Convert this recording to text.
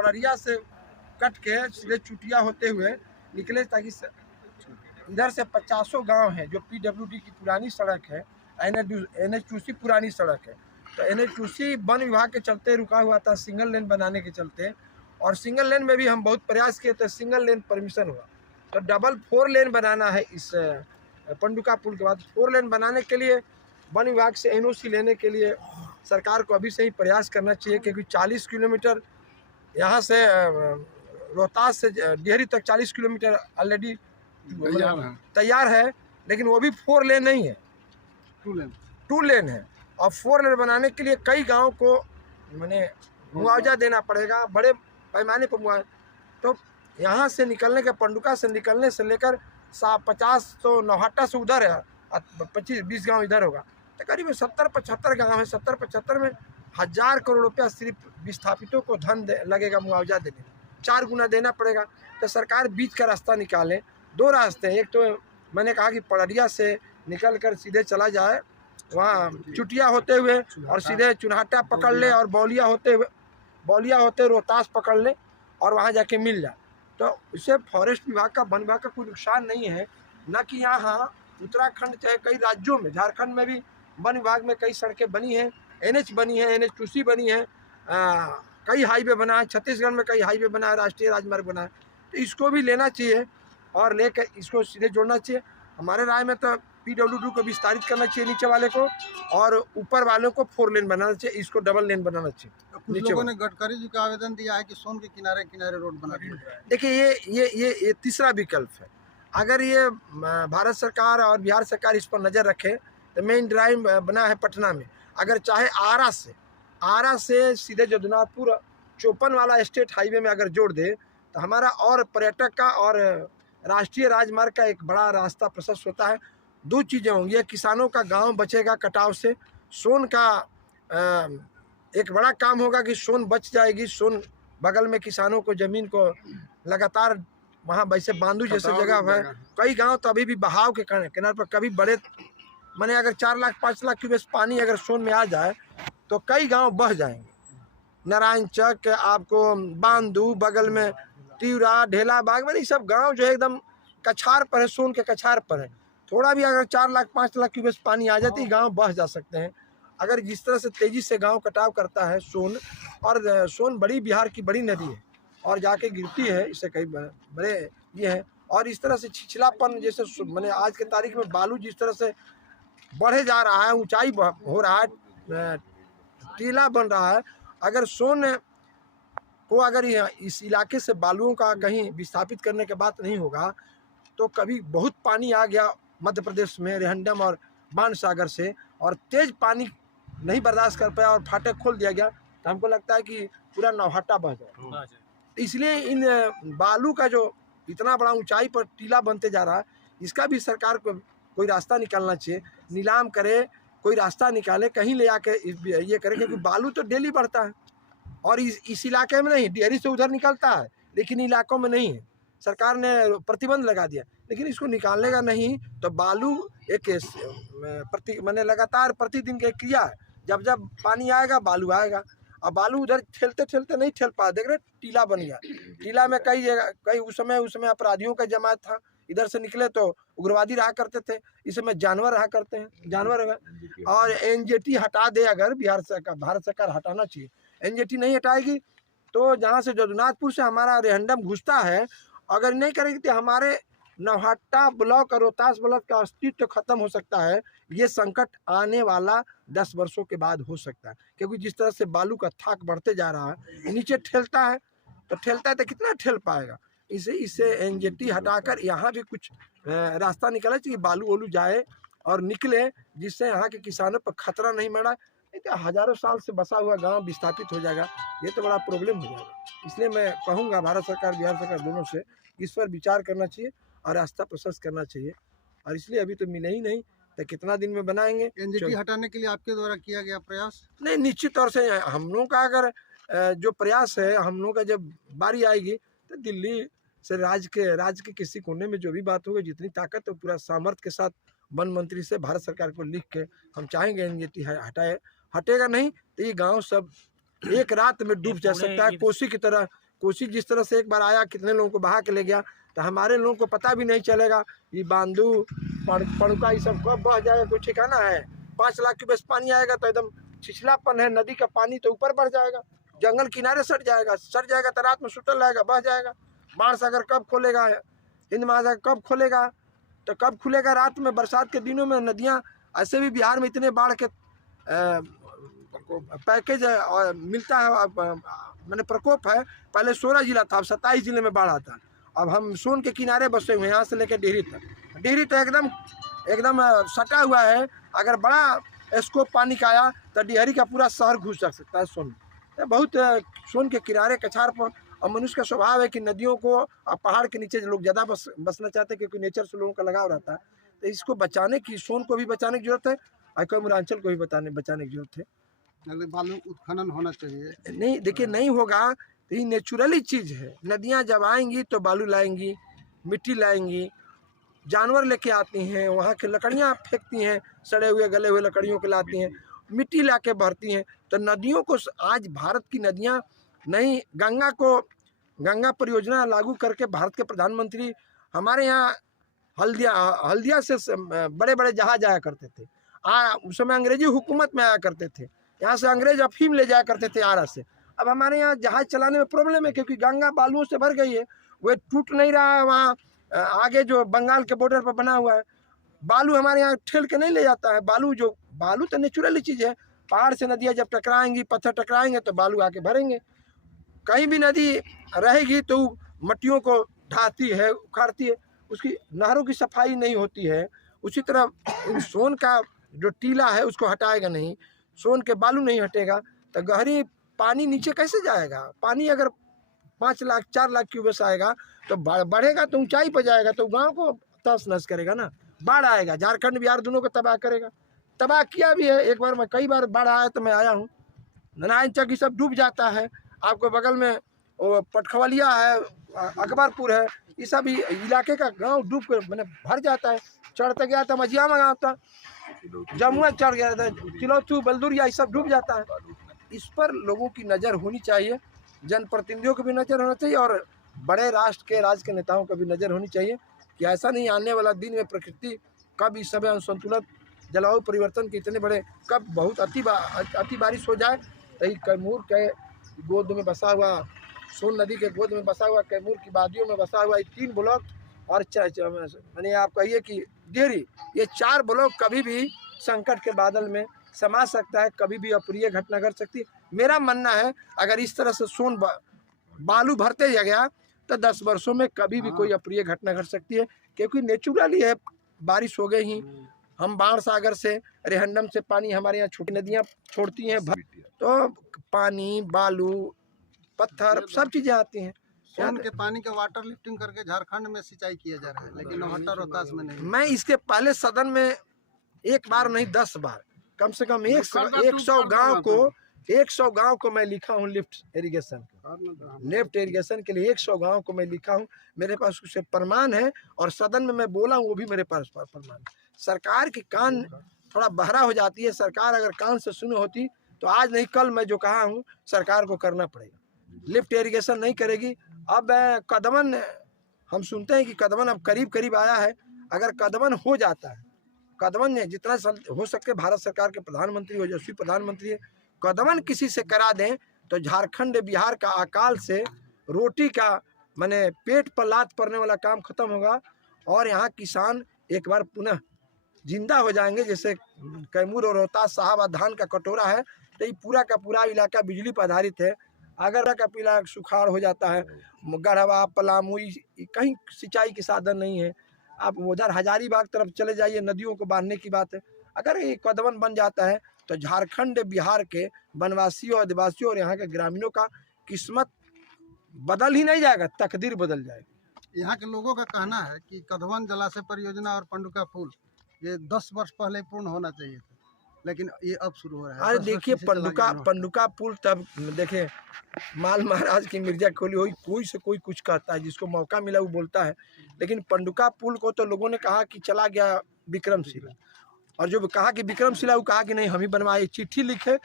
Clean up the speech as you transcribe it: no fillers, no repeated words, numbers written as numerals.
पड़रिया से कट के सीधे चुटिया होते हुए निकले, ताकि इधर से 50 गांव है जो पीडब्ल्यूडी की पुरानी सड़क है, NH2C पुरानी सड़क है। तो NH2C वन विभाग के चलते रुका हुआ था, सिंगल लेन बनाने के चलते, और सिंगल लेन में भी हम बहुत प्रयास किए तो सिंगल लेन परमिशन हुआ। तो डबल 4 लेन बनाना है इस पंडुका पुल के बाद। 4 लेन बनाने के लिए वन विभाग से NOC लेने के लिए सरकार को अभी से ही प्रयास करना चाहिए, क्योंकि 40 किलोमीटर यहाँ से रोहतास से डिहरी तक 40 किलोमीटर ऑलरेडी तैयार है, लेकिन वो भी 4 लेन नहीं है, 2 लेन है। और 4 लेन बनाने के लिए कई गाँव को मैंने मुआवजा देना पड़ेगा, बड़े पैमाने पर मुआवजा। तो यहाँ से निकलने के पंडुका से निकलने से लेकर 50 तो नौहट्टा से उधर है, 25-20 गांव इधर होगा, तो करीब 70-75 गांव है। 70-75 में 1000 करोड़ रुपया सिर्फ विस्थापितों को धन लगेगा मुआवजा देने में, 4 गुना देना पड़ेगा। तो सरकार बीच का रास्ता निकाले। 2 रास्ते हैं, एक तो मैंने कहा कि पड़रिया से निकल कर सीधे चला जाए वहाँ चुटिया होते हुए, और सीधे चुनहाटा पकड़ ले, और बौलिया होते रोहतास पकड़ ले और वहाँ जाके मिल जाए। तो इससे फॉरेस्ट विभाग का, वन विभाग का कोई नुकसान नहीं है। न कि यहाँ उत्तराखंड चाहे कई राज्यों में, झारखंड में भी वन विभाग में कई सड़कें बनी हैं, NH बनी है, NH2C बनी है, कई हाईवे बना है, छत्तीसगढ़ में कई हाईवे बना है, राष्ट्रीय राजमार्ग बना है। तो इसको भी लेना चाहिए और लेकर इसको सीधे जोड़ना चाहिए। हमारे राय में तो PWD को विस्तारित करना चाहिए नीचे वाले को, और ऊपर वालों को 4 लेन बनाना चाहिए, इसको डबल लेन बनाना चाहिए। कुछ लोगों ने गडकरी जी का आवेदन दिया है कि सोन के किनारे किनारे रोड बना दिया जाए। देखिए ये तीसरा विकल्प है। अगर ये भारत सरकार और बिहार सरकार इस पर नज़र रखे तो मेन ड्राइव बना है पटना में, अगर चाहे आरा से सीधे जदुनाथपुर 54 वाला स्टेट हाईवे में अगर जोड़ दे तो हमारा और पर्यटक का और राष्ट्रीय राजमार्ग का एक बड़ा रास्ता प्रशस्त होता है। 2 चीज़ें होंगी, किसानों का गांव बचेगा कटाव से, सोन का एक बड़ा काम होगा कि सोन बच जाएगी। सोन बगल में किसानों को ज़मीन को लगातार वहाँ वैसे बांधू जैसे जगह है, कई गांव तो अभी भी बहाव के किनारे पर, कभी बड़े मैंने अगर 4 लाख 5 लाख क्यूसेक पानी अगर सोन में आ जाए तो कई गांव बह जाएंगे। नारायण चक, आपको बांधू, बगल में तिवरा, ढेला बाग, मैंने सब गांव जो है एकदम कछार पर है, सोन के कछार पर है। थोड़ा भी अगर 4 लाख 5 लाख क्यूसेक पानी आ जाती गांव बह जा सकते हैं। अगर जिस तरह से तेज़ी से गांव कटाव करता है सोन, और सोन बड़ी बिहार की बड़ी नदी है और जाके गिरती है, इससे कई बड़े ये हैं। और इस तरह से छिछलापन, जैसे मैंने आज के तारीख में बालू जिस तरह से बढ़े जा रहा है, ऊंचाई हो रहा है, टीला बन रहा है, अगर सोन को अगर इस इलाके से बालुओं का कहीं विस्थापित करने के बाद नहीं होगा तो कभी बहुत पानी आ गया मध्य प्रदेश में रेहंडम और बाणसागर से, और तेज पानी नहीं बर्दाश्त कर पाया और फाटक खोल दिया गया, तो हमको लगता है कि पूरा नौहट्टा बह जाए। इसलिए इन बालू का जो इतना बड़ा ऊंचाई पर टीला बनते जा रहा है, इसका भी सरकार को कोई रास्ता निकालना चाहिए, नीलाम करे, कोई रास्ता निकाले, कहीं ले आके ये करे, क्योंकि बालू तो डेली बढ़ता है और इस इलाके में नहीं, डिहरी से उधर निकलता है, लेकिन इलाकों में नहीं है। सरकार ने प्रतिबंध लगा दिया, लेकिन इसको निकालने का नहीं तो बालू एक मैंने लगातार प्रतिदिन की क्रिया है, जब जब पानी आएगा बालू आएगा। अब बालू उधर ठेलते नहीं ठेल पाया, देख रहे टीला बन गया। टीला में कई उस समय अपराधियों का जमात था, इधर से निकले तो उग्रवादी रहा करते थे, इस समय जानवर रहा करते हैं, जानवर। और NJT हटा दे, अगर भारत सरकार हटाना चाहिए, NJT नहीं हटाएगी तो जहाँ से जदुनाथपुर से हमारा रेहंडम घुसता है, अगर नहीं करेगी तो हमारे नौहट्टा ब्लॉक और रोहतास ब्लॉक का अस्तित्व खत्म हो सकता है। ये संकट आने वाला 10 वर्षों के बाद हो सकता है, क्योंकि जिस तरह से बालू का थाक बढ़ते जा रहा है, नीचे ठेलता है तो कितना ठेल पाएगा। इससे NJT हटाकर यहाँ भी कुछ रास्ता निकाला चाहिए, बालू वोलू जाए और निकले, जिससे यहाँ के किसानों पर खतरा नहीं बढ़ा। नहीं तो हजारों साल से बसा हुआ गांव विस्थापित हो जाएगा, ये तो बड़ा प्रॉब्लम हो जाएगा। इसलिए मैं कहूँगा भारत सरकार बिहार सरकार दोनों से इस पर विचार करना चाहिए और रास्ता प्रशस्त करना चाहिए, और इसलिए अभी तो मिले ही नहीं, तो कितना दिन में बनाएंगे। NJT हटाने के लिए आपके द्वारा किया गया प्रयास? नहीं, निश्चित तौर से हम लोगों का अगर जो प्रयास है, हम लोगों का जब बारी आएगी तो दिल्ली से राज्य के किसी कोने में जो भी बात होगी, जितनी ताकत है पूरा सामर्थ्य के साथ वन मंत्री से भारत सरकार को लिख के हम चाहेंगे NJT हटाए। हटेगा नहीं तो ये गांव सब एक रात में डूब जा सकता है, कोसी की तरह कोसी जिस तरह से एक बार आया, कितने लोगों को बहा के ले गया, तो हमारे लोगों को पता भी नहीं चलेगा ये बांधू पड़ुका ये सब कब बह जाएगा, कोई ठिकाना है। 5 लाख क्यूसेक पानी आएगा तो एकदम छिछलापन है, नदी का पानी तो ऊपर बढ़ जाएगा, जंगल किनारे सट जाएगा तो रात में सुटल रहेगा, बह जाएगा। बाढ़ सागर कब खोलेगा, हिंद महासागर कब खोलेगा, तो कब खुलेगा? रात में, बरसात के दिनों में नदियाँ, ऐसे भी बिहार में इतने बाढ़ के पैकेज मिलता है, मैंने प्रकोप है। पहले 16 जिला था, अब 27 जिले में बाढ़ आता है। अब हम सोन के किनारे बसे हुए हैं, यहाँ से लेकर डेहरी तक। डेहरी तो एकदम सटा हुआ है, अगर बड़ा स्कोप पानी का आया तो डेहरी का पूरा शहर घुस जा सकता है सोन में। बहुत सोन के किनारे कछार पर, और मनुष्य का स्वभाव है कि नदियों को और पहाड़ के नीचे लोग ज़्यादा बसना चाहते हैं, क्योंकि नेचर से लोगों का लगाव रहता है। तो इसको बचाने की, सोन को भी बचाने की जरूरत है और कैमूरांचल को भी बचाने की जरूरत है। बालू उत्खनन होना चाहिए। नहीं, देखिए, नहीं होगा तो ये नेचुरली चीज़ है। नदियाँ जब आएंगी तो बालू लाएंगी, मिट्टी लाएंगी, जानवर लेके आती हैं, वहाँ की लकड़ियाँ फेंकती हैं, सड़े हुए गले हुए लकड़ियों को लाती हैं, मिट्टी ला के भरती हैं। तो नदियों को, आज भारत की नदियाँ नहीं, गंगा परियोजना लागू करके भारत के प्रधानमंत्री हमारे यहाँ हल्दिया से बड़े बड़े जहाज आया करते थे। उस समय अंग्रेजी हुकूमत में आया करते थे, यहाँ से अंग्रेज अफीम ले जाया करते थे आरा से। अब हमारे यहाँ जहाज चलाने में प्रॉब्लम है, क्योंकि गंगा बालुओं से भर गई है, वो टूट नहीं रहा है। वहाँ आगे जो बंगाल के बॉर्डर पर बना हुआ है, बालू हमारे यहाँ ठेल के नहीं ले जाता है। बालू तो नेचुरली चीज़ है, पहाड़ से नदियाँ जब टकराएंगी, पत्थर टकराएंगे तो बालू आके भरेंगे। कहीं भी नदी रहेगी तो मट्टियों को ढाती है, उखाड़ती है, उसकी नहरों की सफाई नहीं होती है। उसी तरह सोन का जो टीला है उसको हटाएगा नहीं, सोन के बालू नहीं हटेगा तो गहरी पानी नीचे कैसे जाएगा? पानी अगर 5 लाख 4 लाख क्यूसेक आएगा तो बढ़ेगा तो ऊंचाई पर जाएगा, तो गांव को तहस नहस करेगा ना। बाढ़ आएगा, झारखंड बिहार दोनों को तबाह करेगा, तबाह किया भी है। एक बार मैं, कई बार बाढ़ आया तो मैं आया हूँ, नारायण चक सब डूब जाता है। आपको बगल में वो पटखवलिया है, अकबरपुर है, ये सब इलाके का गांव डूब कर मैंने भर जाता है। चढ़ते गया था मझिया में गाँव था, जमुआ चढ़ गया था, तिलौथू बलदुरिया, ये सब डूब जाता है। इस पर लोगों की नज़र होनी चाहिए, जनप्रतिनिधियों को भी नज़र होना चाहिए और बड़े राज्य के नेताओं को भी नज़र होनी चाहिए कि ऐसा नहीं आने वाला दिन में प्रकृति कब इस समय असंतुलित, जलवायु परिवर्तन के इतने बड़े, कब बहुत अति बारिश हो जाए। तो कैमूर के गोद में बसा हुआ, सोन नदी के गोद में बसा हुआ, कैमूर की वादियों में बसा हुआ 3 ब्लॉक और मैंने आप कहिए कि डेहरी, ये 4 ब्लॉक कभी भी संकट के बादल में समा सकता है, कभी भी अप्रिय घटना घट सकती है। मेरा मानना है अगर इस तरह से सोन बालू भरते गया तो 10 वर्षों में कभी भी कोई अप्रिय घटना घट सकती है, क्योंकि नेचुरली है। बारिश हो गई ही, हम बाढ़ सागर से, रेहंडम से पानी हमारे यहाँ छोटी नदियाँ छोड़ती हैं, तो पानी, बालू, पत्थर, सब चीज़ें आती हैं। सोन के पानी का वाटर लिफ्टिंग करके झारखंड में सिंचाई किया जा रहा है, लेकिन नौहट्टा रोहतास में नहीं। मैं इसके पहले सदन में एक बार नहीं 10 बार, कम से कम 100 गांव को मैं लिखा हूँ लिफ्ट इरिगेशन के लिए 100 गांव को मैं लिखा हूँ। मेरे पास उससे प्रमाण है और सदन में मैं बोला हूँ, वो भी मेरे पास प्रमाण है। सरकार की कान थोड़ा बहरा हो जाती है, सरकार अगर कान से सुनी होती तो आज नहीं कल मैं जो कहा हूँ सरकार को करना पड़ेगा। लिफ्ट इरिगेशन नहीं करेगी। अब कदमन, हम सुनते हैं कि कदमन अब करीब आया है। अगर कदमन हो जाता है, कदमन ने जितना हो सके, भारत सरकार के प्रधानमंत्री ओजस्वी प्रधानमंत्री है, कदमन किसी से करा दें तो झारखंड बिहार का अकाल से रोटी का माने पेट पर लात पड़ने वाला काम खत्म होगा और यहाँ किसान एक बार पुनः जिंदा हो जाएंगे। जैसे कैमूर और रोहतास साहब धान का कटोरा है, तो ये पूरा का पूरा इलाका बिजली पर आधारित है। अगर का पीला सुखाड़ हो जाता है, गढ़वा, पलामू, कहीं सिंचाई के साधन नहीं है। आप उधर हजारीबाग तरफ चले जाइए, नदियों को बांधने की बात है। अगर ये कदमन बन जाता है तो झारखंड बिहार के वनवासियों, आदिवासियों और यहाँ के ग्रामीणों का किस्मत बदल ही नहीं जाएगा, तकदीर बदल जाएगी। यहाँ के लोगों का कहना है कि कदमन जलाशय परियोजना और पंडुका पुल ये 10 वर्ष पहले पूर्ण होना चाहिए था, लेकिन ये अब शुरू हो रहा है। अरे देखिए, पंडुका पुल, तब देखिए माल महाराज की मिर्जा खोली हुई, कोई से कोई कुछ कहता है, जिसको मौका मिला वो बोलता है। लेकिन पंडुका पुल को तो लोगों ने कहा कि चला गया विक्रमशिला, और जो कहा कि विक्रमशिला वो कहा कि नहीं हम ही बनवाए, चिट्ठी लिखे